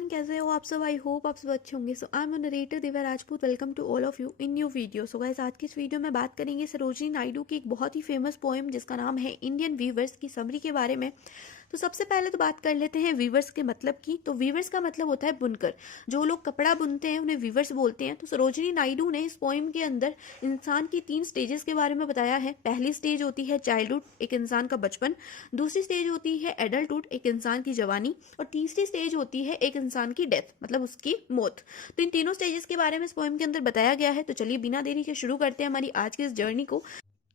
Everyone, कैसे हो आप सब। आई होप आप सब अच्छे होंगे। So I am narrator Divya Rajput. Welcome to all of you in new video. So guys, आज की इस वीडियो में बात करेंगे सरोजिनी नायडू की एक बहुत ही फेमस पोएम जिसका नाम है इंडियन वीवर्स की समरी के बारे में। तो सबसे पहले तो बात कर लेते हैं वीवर्स के मतलब की। तो वीवर्स का मतलब होता है बुनकर। जो लोग कपड़ा बुनते हैं उन्हें वीवर्स बोलते हैं। तो सरोजिनी नायडू ने इस पोएम के अंदर इंसान की 3 स्टेजेस के बारे में बताया है। पहली स्टेज होती है चाइल्डहुड, एक इंसान का बचपन। दूसरी स्टेज होती है एडल्टहुड, एक इंसान की जवानी। और तीसरी स्टेज होती है एक इंसान की डेथ, मतलब उसकी मौत। तो इन तीनों स्टेजेस के बारे में इस पोएम के अंदर बताया गया है। तो चलिए बिना देरी के शुरू करते हैं हमारी आज की इस जर्नी को।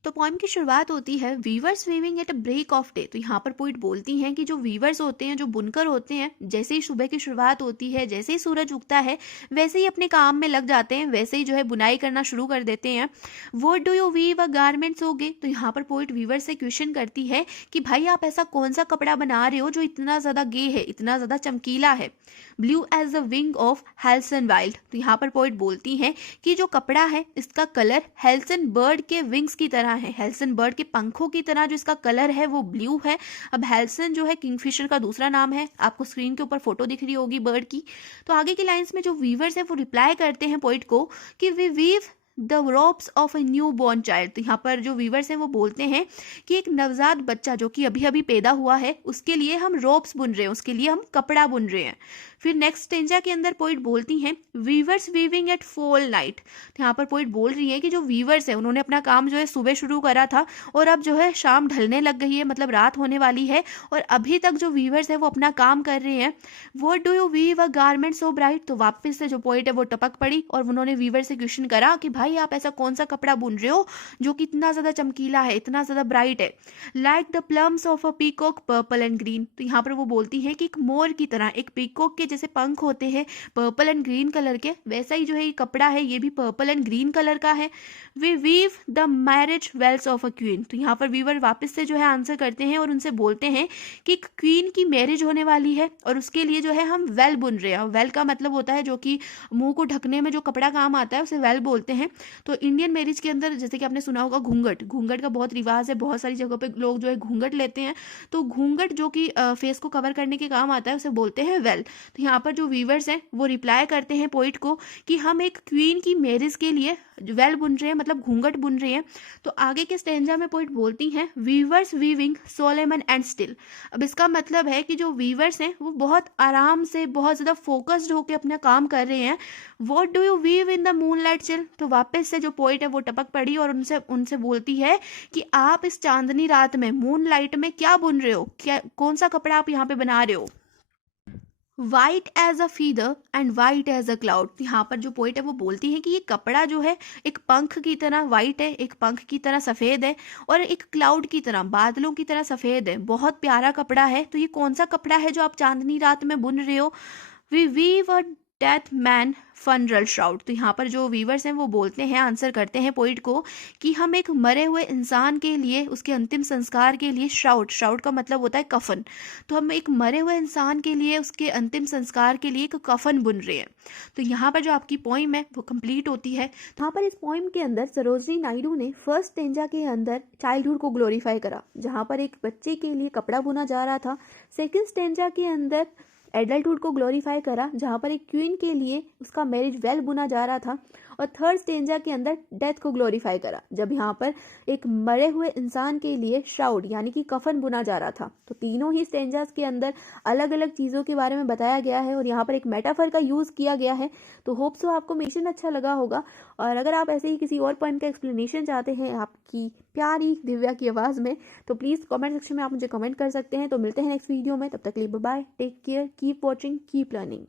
तो पोएम की शुरुआत होती है weavers weaving at a break of day. तो यहाँ पर पोइट बोलती हैं कि जो वीवर्स होते हैं, जो बुनकर होते हैं, जैसे ही सुबह की शुरुआत होती है, जैसे ही सूरज उगता है, वैसे ही अपने काम में लग जाते हैं, वैसे ही जो है बुनाई करना शुरू कर देते हैं। What do you weave a garments होगे। तो यहाँ पर पोइट वीवर से क्वेश्चन करती है कि भाई आप ऐसा कौन सा कपड़ा बना रहे हो जो इतना ज़्यादा गे है, इतना ज़्यादा चमकीला है। Blue as the wing of halcyon wild. तो यहाँ पर पोइट बोलती हैं कि जो कपड़ा है इसका कलर हेल्सन बर्ड के विंग्स की तरह है। हेल्सन बर्ड के पंखों की तरह जो इसका कलर है वो ब्लू है। अब हेल्सन जो है किंगफिशर का दूसरा नाम है। आपको स्क्रीन के ऊपर फोटो दिख रही होगी बर्ड की। तो आगे की लाइंस में जो वीवर्स है वो रिप्लाई करते हैं पोइट को कि we weave the robes of a new born child. तो यहाँ पर जो वीवर्स हैं वो बोलते हैं कि एक नवजात बच्चा जो कि अभी अभी पैदा हुआ है उसके लिए हम रोप्स बुन रहे हैं, उसके लिए हम कपड़ा बुन रहे हैं। फिर नेक्स्ट स्टेंजा के अंदर पोइट बोलती हैं weavers weaving at fall night. तो यहाँ पर पोइट बोल रही है कि जो वीवर्स है उन्होंने अपना काम जो है सुबह शुरू करा था और अब जो है शाम ढलने लग गई है, मतलब रात होने वाली है और अभी तक जो वीवर्स है वो अपना काम कर रहे हैं। What do you weave a garment so bright. तो वापस से जो पोइट है वो टपक पड़ी और उन्होंने वीवर से क्वेश्चन करा कि भाई आप ऐसा कौन सा कपड़ा बुन रहे हो जो कि इतना ज्यादा चमकीला है, इतना ज्यादा ब्राइट है। Like the plums of a peacock purple and green. तो यहाँ पर वो बोलती है कि एक मोर की तरह, एक पीकॉक के जैसे पंख होते हैं पर्पल एंड ग्रीन कलर के, वैसा ही जो है ये कपड़ा है ये भी पर्पल एंड ग्रीन कलर का है। We weave the marriage veils of a queen. तो यहाँ पर वीवर वापस से जो है आंसर करते हैं और उनसे बोलते हैं कि एक क्वीन की मैरिज होने वाली है और उसके लिए जो है हम वेल बुन रहे हैं। वेल का मतलब होता है जो कि मुंह को ढकने में जो कपड़ा काम आता है उसे वेल बोलते हैं। तो इंडियन मैरिज के अंदर जैसे कि आपने सुना होगा घूंघट, घूंघट का बहुत रिवाज है, बहुत सारी जगहों पे लोग जो है घूंघट लेते हैं। तो घूंघट जो कि फेस को कवर करने के काम आता है उसे बोलते हैं वेल। तो यहाँ पर जो वीवर्स हैं वो रिप्लाई करते हैं पोइट को कि हम एक क्वीन की मैरिज के लिए वेल बुन रहे हैं, मतलब घूंघट बुन रहे हैं। तो आगे के स्टेंजा में पोइट बोलती हैं वीवर्स वीविंग सोलेमन एंड स्टिल। अब इसका मतलब है कि जो वीवर्स हैं वो बहुत आराम से, बहुत ज़्यादा फोकस्ड होकर अपना काम कर रहे हैं। What do you weave in the moonlight chill. तो वापस से जो पोइट है वो टपक पड़ी और उनसे उनसे बोलती है कि आप इस चांदनी रात में, मून लाइट में क्या बुन रहे हो, क्या कौन सा कपड़ा आप यहाँ पे बना रहे हो। White as a feather and white as a cloud. यहाँ पर जो पोइट है वो बोलती है कि ये कपड़ा जो है एक पंख की तरह वाइट है, एक पंख की तरह सफ़ेद है और एक क्लाउड की तरह, बादलों की तरह सफ़ेद है। बहुत प्यारा कपड़ा है। तो ये कौन सा कपड़ा है जो आप चांदनी रात में बुन रहे हो। We weave a dead man funeral shroud. तो यहाँ पर जो वीवर्स हैं वो बोलते हैं, आंसर करते हैं पोइट को कि हम एक मरे हुए इंसान के लिए, उसके अंतिम संस्कार के लिए, श्राउड, श्राउड का मतलब होता है कफन। तो हम एक मरे हुए इंसान के लिए, उसके अंतिम संस्कार के लिए एक कफन बुन रहे हैं। तो यहाँ पर जो आपकी पोइम है वो कंप्लीट होती है। यहाँ पर इस पोइम के अंदर सरोजिनी नायडू ने फर्स्ट स्टेंजा के अंदर चाइल्डहुड को ग्लोरीफाई करा, जहाँ पर एक बच्चे के लिए कपड़ा बुना जा रहा था। सेकेंड स्टेंजा के अंदर एडल्टहुड को ग्लोरीफाई करा, जहाँ पर एक क्वीन के लिए उसका मैरिज वेल बुना जा रहा था। और थर्ड स्टेंजा के अंदर डेथ को ग्लोरीफाई करा, जब यहाँ पर एक मरे हुए इंसान के लिए श्राउड यानी कि कफन बुना जा रहा था। तो तीनों ही स्टेंजास के अंदर अलग अलग चीज़ों के बारे में बताया गया है और यहाँ पर एक मेटाफर का यूज़ किया गया है। तो होप सो आपको मेंशन अच्छा लगा होगा। और अगर आप ऐसे ही किसी और पॉइंट का एक्सप्लेनेशन चाहते हैं आपकी प्यारी दिव्या की आवाज़ में, तो प्लीज़ कमेंट सेक्शन में आप मुझे कमेंट कर सकते हैं। तो मिलते हैं नेक्स्ट वीडियो में, तब तक के लिए bye bye, take care, keep watching, keep learning.